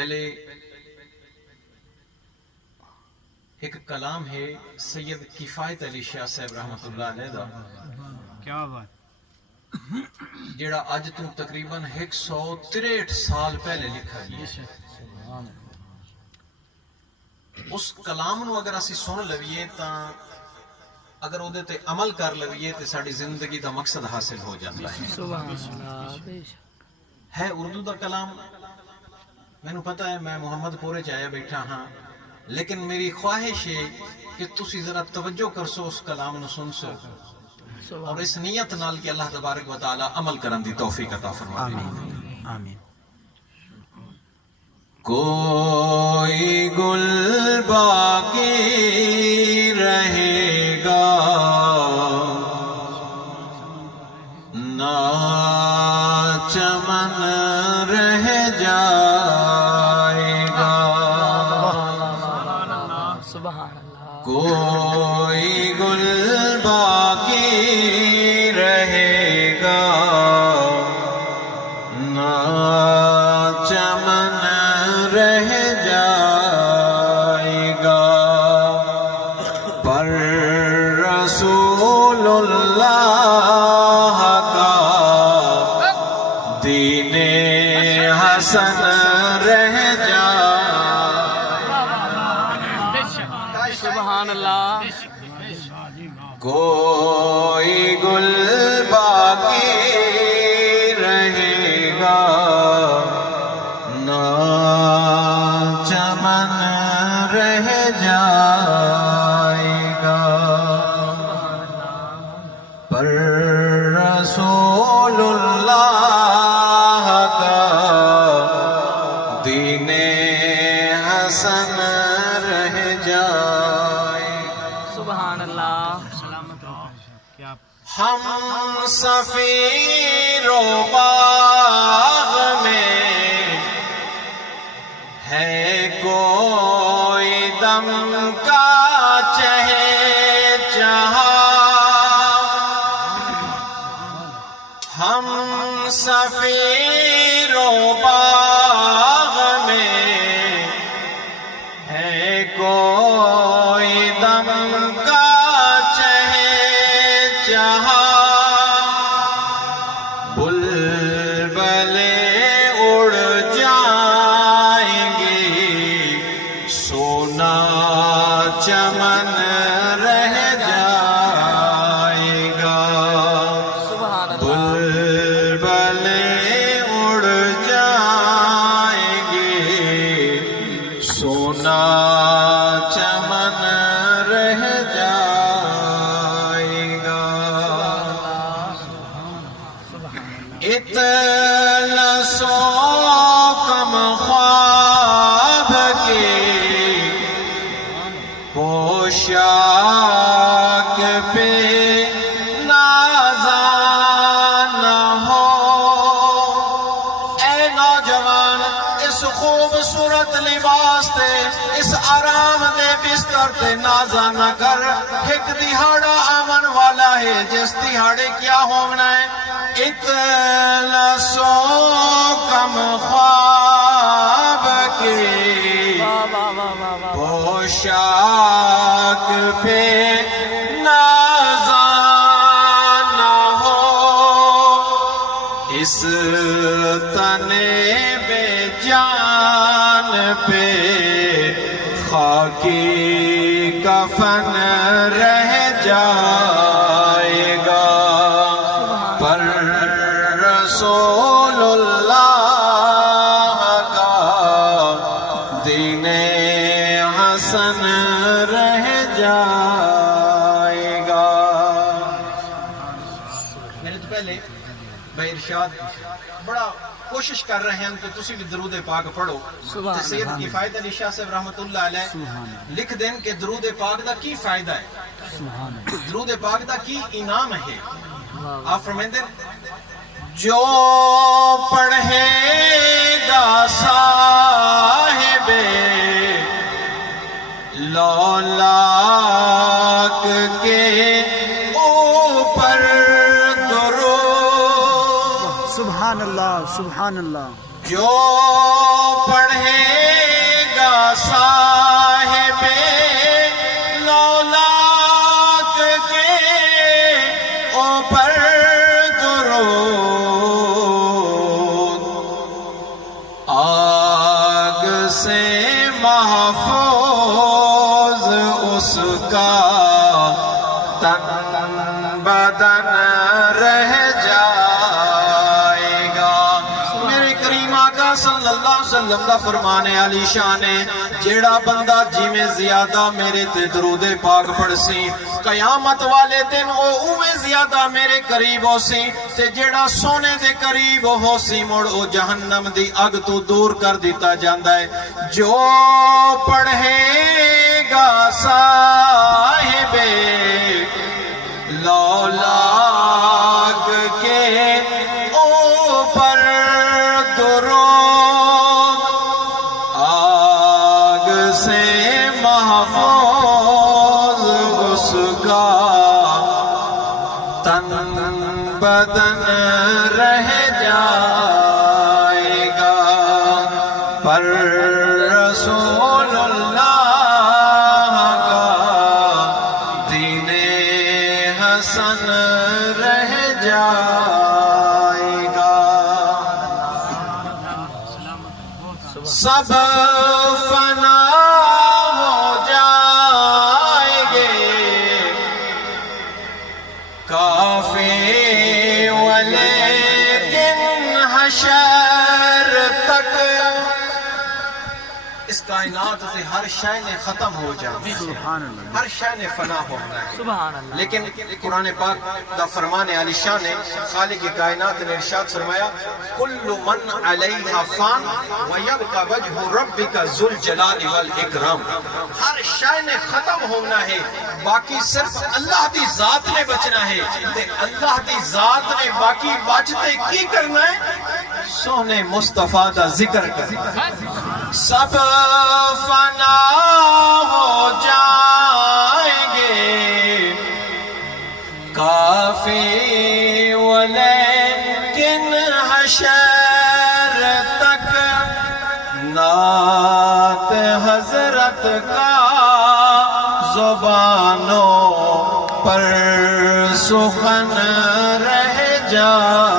پہلے ایک کلام ہے سید کفایت علی شاہ صاحب رحمت اللہ علیہ دا، کیا بات، جیڑا اج تو تقریباً 163 سال پہلے لکھا گیا۔ اس کلام نو اگر اسی سن لویے تا اگر اودے تے عمل کر لویے تے ساڈی زندگی دا مقصد حاصل ہو جاتا ہے۔ ہے اردو دا کلام، میں نو پتہ ہے میں محمد پورے چایا بیٹھا ہاں، لیکن میری خواہش ہے کہ تسی ذرا توجہ کرسو، اس کلام نو سن سو اور اس نیت نال کہ اللہ تبارک و تعالی عمل کرن دی توفیق عطا فرمائے۔ آمین آمین۔ کوئی گل باقی رہے گا نہ چمن رہ جائے گا، کوئی گل باقی رہے گا نہ چمن رہ جائے گا، پر رسول اللہ کا دین حسن رہ جائے، سبحان اللہ۔ کوئی گل باقی رہے گا نہ چمن رہ جائے گا، پر رسول اللہ کا دین حسن رہ جائے، سبحان اللہ۔ کیا ہم سفیر و باغ میں ہے کوئی دم کا چہچہا، ہم سفیر و باغ میں ہے کوئی دم کا چہچہا، بلبلیں اڑ جائیں گے سونا چمن رہ جائے گا، سبحان اللہ۔ بلبلیں اڑ جائیں گے سونا چمن رہ جائے گا، اتنا سو کم خواب کے پوشاک پہ نازاں نہ ہو، اے نوجوان اس خوبصورت لباس تے اس آرام دے بستر تے نازاں نہ کر، ایک دہاڑا آمن والا ہے جس دہاڑے کیا ہونا ہے، اتنا سو کم خواب کے پوشاک پہ نازاں نہ ہو، اس تنے بے جان پہ خاکی کفن رہ جائے گا، پر رسول اللہ کا دین حسن رہ جائے گا۔ میرے تو پہلے بھائی ارشاد بڑا کوشش کر رہے ہیں کہ تسی بھی درود پاک پڑھو، تے سید کفایت علی شاہ صاحب رحمت اللہ علیہ لکھ دیں کہ درود پاک دا کی فائدہ ہے، درود پاک دا کی انعام ہے۔ آپ فرمائیں جو پڑھے گا صاحب لولاک کے اوپر درود، سبحان اللہ سبحان اللہ۔ جو پڑھے گا صاحب لولاک کے اوپر درود، آگ سے محفوظ اس کا تن بدن رہ جائے گا۔ میرے کریم آقا صلی اللہ علیہ وسلم دا فرمانے علی شان ہے، جیڑا بندہ جی میں زیادہ میرے تے درود پاک پڑھ سی قیامت والے دن او اوے زیادہ میرے قریب ہو سی، تے جیڑا سونے دے قریب ہو سی مڑ او جہنم دی اگ تو دور کر دیتا جاندا ہے۔ جو پڑھے گا صاحب لولاک کے اوپر درود، آگ سے محفوظ اس کا تن بدن رہ جائے گا، پر رسول اللہ کا دین حسن رہ جائے گا۔ سب فنا ہو جائیں گے، کافی ولیکن حشر تک اس کائنات سے ہر شے نے ختم ہو جانا ہے، ہر شے نے فنا ہونا ہے، سبحان اللہ۔ لیکن قرآن پاک دا فرمان علی شان ہے، خالق کائنات نے ارشاد فرمایا کل من علیہا فان ویبقى وجہ ربک ذو الجلال والاکرام، ہر شے نے ختم ہونا ہے، باقی صرف اللہ دی ذات نے بچنا ہے، تے اللہ دی ذات نے باقی بچتے کی کرنا ہے؟ سونے مصطفیٰ دا ذکر کرنا ہے۔ سب فنا ہو جائیں گے، کافی ولیکن حشر تک نعت حضرت کا زبانوں پر سخن رہ جائے